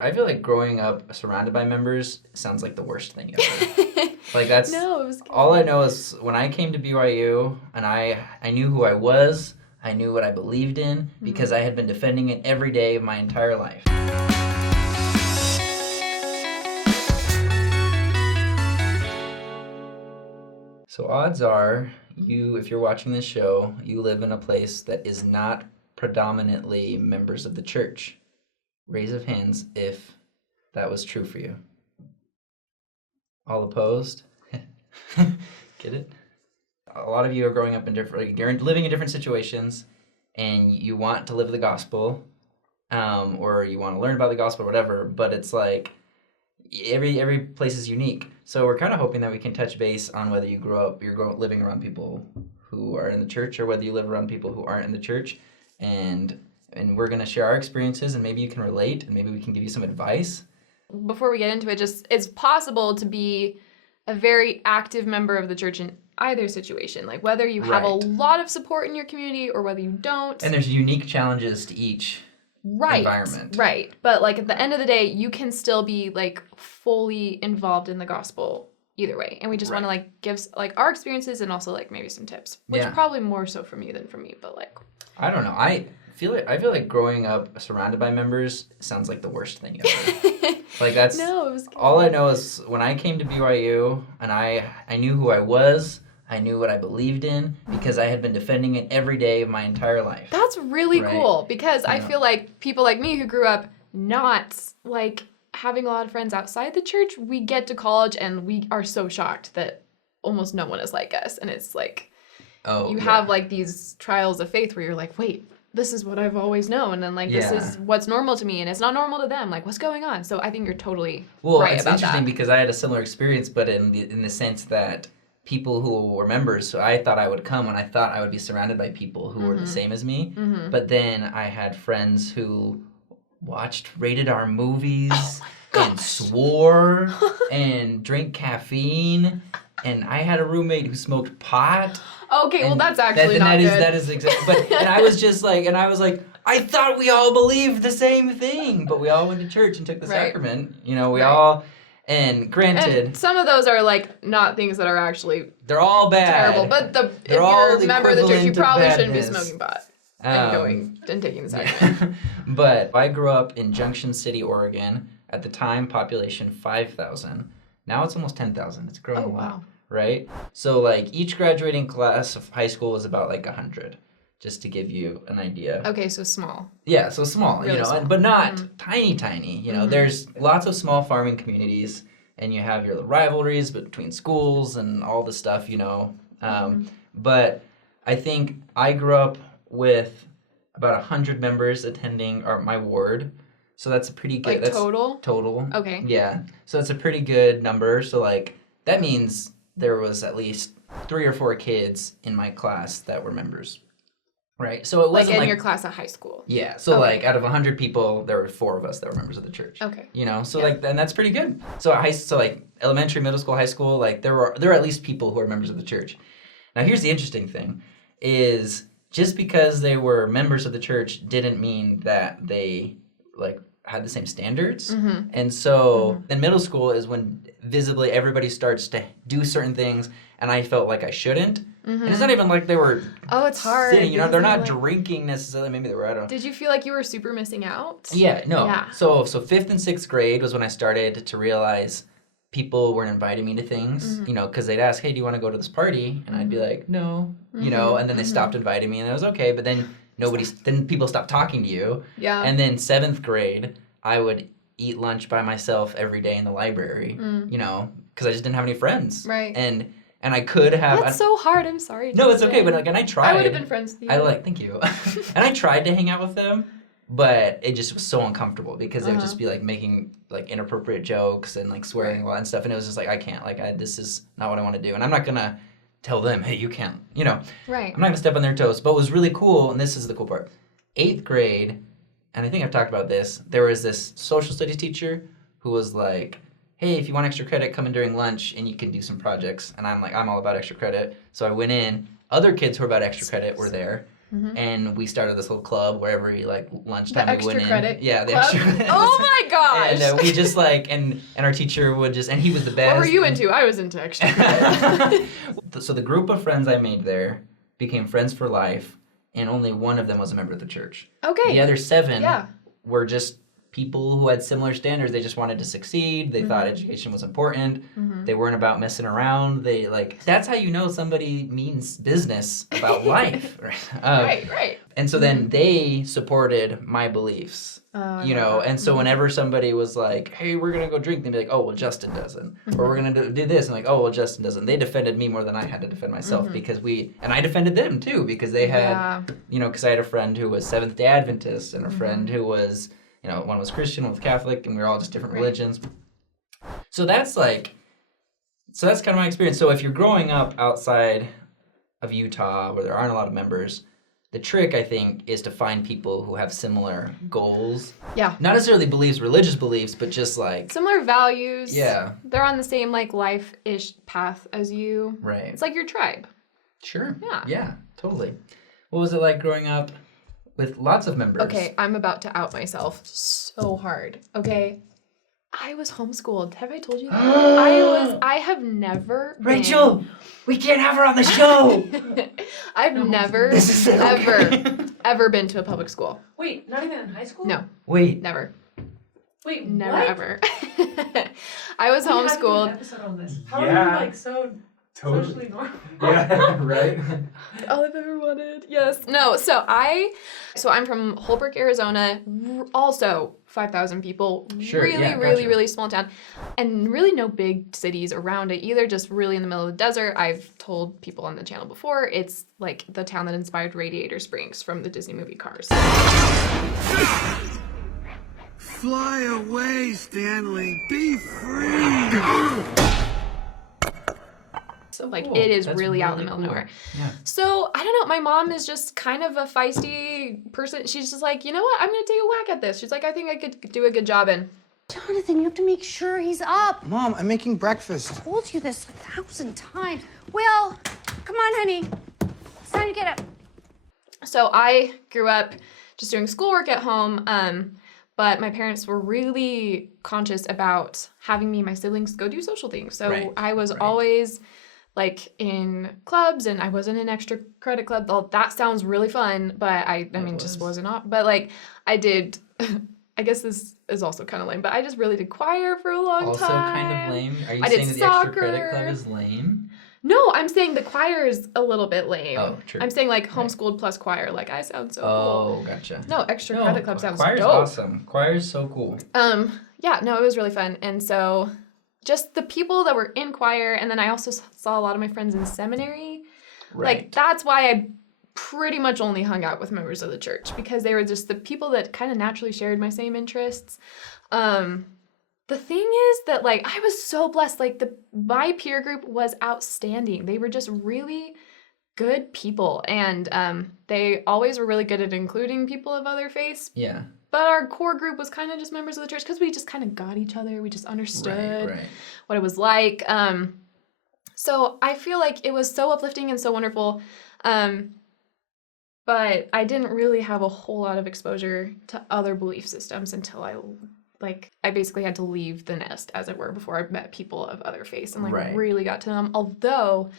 I feel like growing up surrounded by members sounds like the worst thing ever. Like that's No, it was good. all I know is when I came to BYU and I knew who I was, I knew what I believed in because I had been defending it every day of my entire life. So odds are if you're watching this show, you live in a place that is not predominantly members of the church. Raise of hands if that was true for you. All opposed? Get it? A lot of you are growing up in you're living in different situations, and you want to live the gospel, or you want to learn about the gospel, or whatever. But it's like every place is unique. So we're kind of hoping that we can touch base on whether you're living around people who are in the church, or whether you live around people who aren't in the church, and we're gonna share our experiences, and maybe you can relate, and maybe we can give you some advice. Before we get into it, it's possible to be a very active member of the church in either situation, like whether you have a lot of support in your community or whether you don't. And there's unique challenges to each environment. Right. But like at the end of the day, you can still be like fully involved in the gospel either way. And we just want to like give like our experiences and also like maybe some tips, which probably more so from you than from me, but like I don't know. I feel like growing up surrounded by members sounds like the worst thing ever. Like that's no, it was good. All I know is when I came to BYU and I knew who I was, I knew what I believed in because I had been defending it every day of my entire life. That's really cool because I feel like people like me who grew up not like having a lot of friends outside the church, we get to college and we are so shocked that almost no one is like us. And it's like you have like these trials of faith where you're like, wait, this is what I've always known, and like this is what's normal to me, and it's not normal to them. Like, what's going on? So I think you're totally right about that. Well, it's interesting because I had a similar experience, but in the sense that people who were members, so I thought I would come and I thought I would be surrounded by people who were the same as me. But then I had friends who watched rated R movies and swore and drank caffeine. And I had a roommate who smoked pot. Okay, well that's actually not good. That is exactly. But and I was like, I thought we all believed the same thing, but we all went to church and took the sacrament. You know, we all. And granted, and some of those are like not things that are actually they're all bad. Terrible. But if you're a member of the church, you probably shouldn't be smoking pot and taking the sacrament. But I grew up in Junction City, Oregon. At the time, population 5,000. Now it's almost 10,000. It's grown a lot, right? So like each graduating class of high school is about like 100, just to give you an idea. Okay, so small. Yeah, so small, really small. but not tiny. You know, there's lots of small farming communities, and you have your rivalries between schools and all the stuff, you know. But I think I grew up with about 100 members attending my ward. So that's a pretty good... Like total? Total. Okay. Yeah. So that's a pretty good number. So like that means there was at least 3 or 4 kids in my class that were members. Right. So it wasn't like in your class at high school. Yeah. So like out of 100 people, there were 4 of us that were members of the church. Okay. You know, so like and that's pretty good. So like elementary, middle school, high school, like there were at least people who are members of the church. Now here's the interesting thing is just because they were members of the church didn't mean that they like had the same standards. And so in middle school is when visibly everybody starts to do certain things, and I felt like I shouldn't. And it's not even like they were it's hard. Sitting, you know, they're not drinking necessarily. Maybe they were, I don't know. Did you feel like you were super missing out? Yeah, no. Yeah. So 5th and 6th grade was when I started to realize people weren't inviting me to things, you know, because they'd ask, hey, do you want to go to this party? And I'd be like, no, you know, and then they stopped inviting me, and it was okay, but then then people stopped talking to you. Yeah. And then 7th grade, I would eat lunch by myself every day in the library, you know, because I just didn't have any friends. Right. And I could have... That's so hard. I'm sorry. No, it's okay. But like, and I tried. I would have been friends with you. Thank you. And I tried to hang out with them, but it just was so uncomfortable because they would just be like making like inappropriate jokes and like swearing a lot and stuff. And it was just like, I can't. Like, this is not what I want to do. And I'm not going to tell them, hey, you can't. You know. Right. I'm not going to step on their toes. But what was really cool, and this is the cool part, 8th grade, and I think I've talked about this, there was this social studies teacher who was like, hey, if you want extra credit, come in during lunch and you can do some projects. And I'm like, I'm all about extra credit. So I went in. Other kids who were about extra credit were there. And we started this little club where every like lunchtime we extra went credit in. Yeah, the club? extra credit. Oh my gosh! And we just like, and our teacher would just, and he was the best. What were you into? I was into extra credit. So the group of friends I made there became friends for life, and only one of them was a member of the church. Okay. The other 7 were just people who had similar standards. They just wanted to succeed. They thought education was important. They weren't about messing around. They like, that's how you know somebody means business about life. Right. And so then they supported my beliefs, you know, and so whenever somebody was like, hey, we're going to go drink, they'd be like, oh, well, Justin doesn't. Or we're going to do this. And like, oh, well, Justin doesn't. They defended me more than I had to defend myself because and I defended them too because they had, you know, because I had a friend who was Seventh-day Adventist and a friend who was, you know, one was Christian, one was Catholic, and we were all just different religions. So that's kind of my experience. So if you're growing up outside of Utah where there aren't a lot of members, the trick, I think, is to find people who have similar goals. Yeah. Not necessarily beliefs, religious beliefs, but just like... similar values. Yeah. They're on the same like life-ish path as you. Right. It's like your tribe. Sure. Yeah. Yeah, totally. What was it like growing up with lots of members? Okay, I'm about to out myself so hard. Okay, I was homeschooled. Have I told you that? I have never Rachel, we can't have her on the show. I've never, ever been to a public school. Wait, not even in high school? No. Wait. Never. Wait, Never, what? ever. I was We have to do an homeschooled. episode on this. How are you like so socially normal? Yeah, right? All I've ever wanted. Yes. No, so I'm from Holbrook, Arizona. Also 5,000 people. Sure, really, yeah, really, gotcha. really small town. And really no big cities around it either, just really in the middle of the desert. I've told people on the channel before, it's like the town that inspired Radiator Springs from the Disney movie Cars. Fly away, Stanley. Be free. So Like, cool. it is That's really out in the middle of cool. nowhere. Yeah. So, I don't know, my mom is just kind of a feisty person. She's just like, you know what, I'm going to take a whack at this. She's like, I think I could do a good job in. Jonathan, you have to make sure he's up. Mom, I'm making breakfast. I told you this 1,000 times. Will, come on, honey. It's time to get up. So I grew up just doing schoolwork at home, but my parents were really conscious about having me and my siblings go do social things. So Right, I was always like in clubs, and I was in an extra credit club. Well, that sounds really fun, but I mean, just wasn't not. But like I did, I guess this is also kind of lame, but I just really did choir for a long Also time. kind of lame. Are you I did saying that the extra credit soccer. club is lame? No, I'm saying the choir is a little bit lame. Oh, true. I'm saying like homeschooled plus choir. Like I sound so cool. Oh, gotcha. No, extra credit club sounds choir's dope. awesome. Choir's so cool. Yeah, no, it was really fun. And so just the people that were in choir, and then I also saw a lot of my friends in seminary. Right. Like, that's why I pretty much only hung out with members of the church, because they were just the people that kind of naturally shared my same interests. The thing is that, like, I was so blessed. Like, my peer group was outstanding. They were just really good people, and they always were really good at including people of other faiths. Yeah. But our core group was kind of just members of the church because we just kind of got each other. We just understood Right. what it was like. So I feel like it was so uplifting and so wonderful. But I didn't really have a whole lot of exposure to other belief systems until I basically had to leave the nest, as it were, before I met people of other faiths and Right. really got to them. Although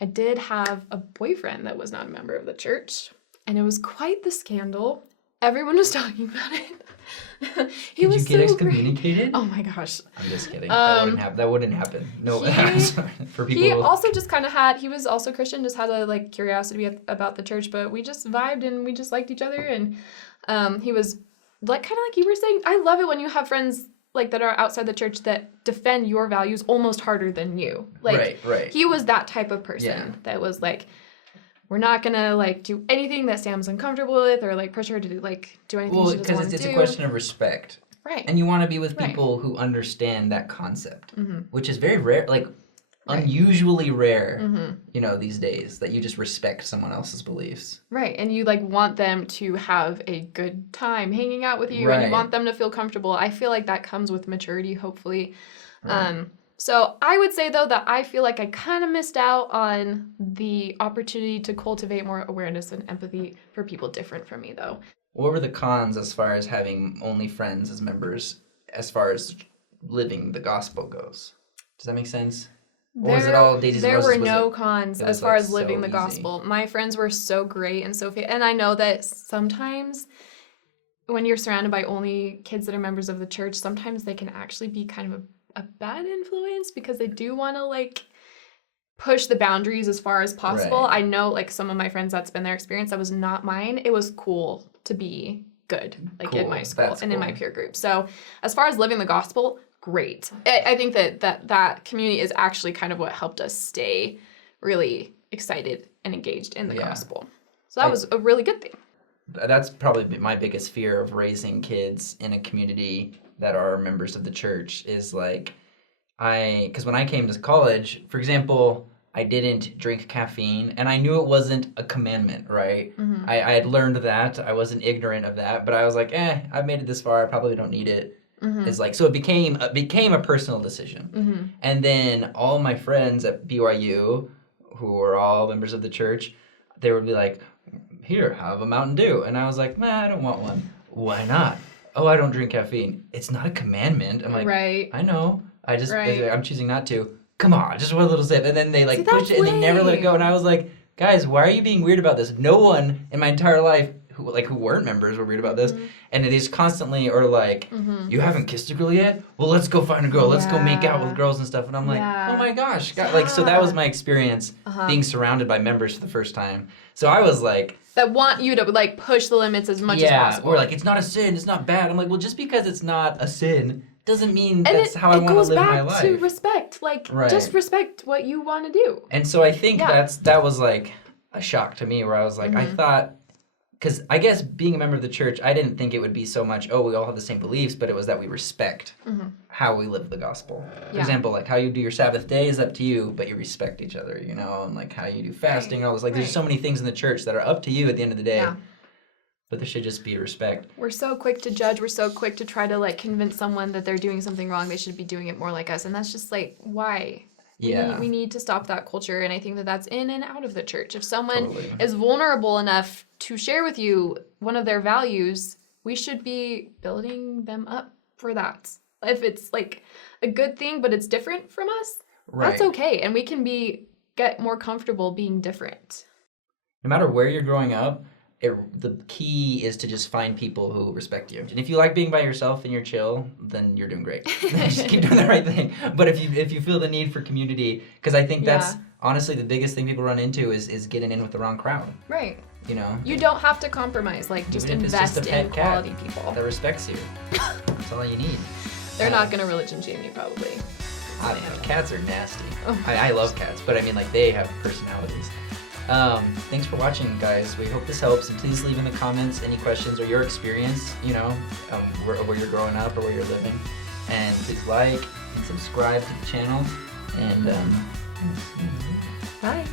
I did have a boyfriend that was not a member of the church, and it was quite the scandal. Everyone was talking about it. He Did was you get so great. excommunicated? Oh my gosh. I'm just kidding. That wouldn't happen. No, he- sorry. For people. He also just kind of he was also Christian, just had a like curiosity about the church, but we just vibed and we just liked each other. And he was like, kind of like you were saying, I love it when you have friends like that are outside the church that defend your values almost harder than you. Like, right. He was that type of person Yeah. that was like, we're not gonna like do anything that Sam's uncomfortable with, or like push her to do anything Well, she doesn't want because to do. it's a question of respect. Right. And you want to be with Right. people who understand that concept, Mm-hmm. which is very rare, like Right. unusually rare, Mm-hmm. these days, that you just respect someone else's beliefs. Right, and you like want them to have a good time hanging out with you, and Right. you want them to feel comfortable. I feel like that comes with maturity, hopefully. Right. So I would say, though, that I feel like I kind of missed out on the opportunity to cultivate more awareness and empathy for people different from me, though. What were the cons as far as having only friends as members, as far as living the gospel goes? Does that make sense? Or was it all daisies and There roses? were no cons as far as living the easy? gospel. My friends were so great and so and I know that sometimes when you're surrounded by only kids that are members of the church, sometimes they can actually be kind of a bad influence because they do want to like push the boundaries as far as possible. Right. I know like some of my friends, that's been their experience. That was not mine. It was cool to be good, like in my school and in my peer group. So as far as living the gospel, great. I think that community is actually kind of what helped us stay really excited and engaged in the gospel. So that was a really good thing. That's probably my biggest fear of raising kids in a community that are members of the church is like, because when I came to college, for example, I didn't drink caffeine, and I knew it wasn't a commandment, right? Mm-hmm. I had learned that. I wasn't ignorant of that, but I was like, I've made it this far. I probably don't need it. Mm-hmm. It's like, so it became a personal decision. Mm-hmm. And then all my friends at BYU, who were all members of the church, they would be like, here, have a Mountain Dew. And I was like, I don't want one. Why not? Oh, I don't drink caffeine. It's not a commandment. I'm like, right. I know. I'm choosing not to. Come on, just one little sip. And then they like push it and they never let it go. And I was like, guys, why are you being weird about this? No one in my entire life who weren't members were weird about this. And they just constantly are like, you haven't kissed a girl yet? Well, let's go find a girl. Let's go make out with girls and stuff. And I'm like, oh my gosh. God. Like, so that was my experience being surrounded by members for the first time. So I was like, that want you to like push the limits as much as possible. Or like, it's not a sin, it's not bad. I'm like, well, just because it's not a sin doesn't mean that's how I want to live my life. It goes back to respect. Like, just respect what you want to do. And so I think that was like a shock to me where I was like, I thought, because I guess being a member of the church, I didn't think it would be so much, we all have the same beliefs, but it was that we respect how we live the gospel. For example, like how you do your Sabbath day is up to you, but you respect each other, you know, and like how you do fasting and all this. Like there's so many things in the church that are up to you at the end of the day. Yeah. But there should just be respect. We're so quick to judge. We're so quick to try to like convince someone that they're doing something wrong. They should be doing it more like us. And that's just like, why? Yeah. We need to stop that culture. And I think that that's in and out of the church. If someone is vulnerable enough to share with you one of their values, we should be building them up for that. If it's like a good thing, but it's different from us, that's okay. And we can get more comfortable being different. No matter where you're growing up, the key is to just find people who respect you. And if you like being by yourself and you're chill, then you're doing great. Just keep doing the right thing. But if you feel the need for community, because I think that's honestly the biggest thing people run into is getting in with the wrong crowd. Right. You know? You don't have to compromise. Like, just invest in quality people. That respects you. That's all you need. They're not going to religion shame you, probably. I don't know. Cats are nasty. I love cats, but I mean, like, they have personalities. Thanks for watching, guys. We hope this helps, and please leave in the comments any questions or your experience, you know, where you're growing up or where you're living. And please like and subscribe to the channel. And bye.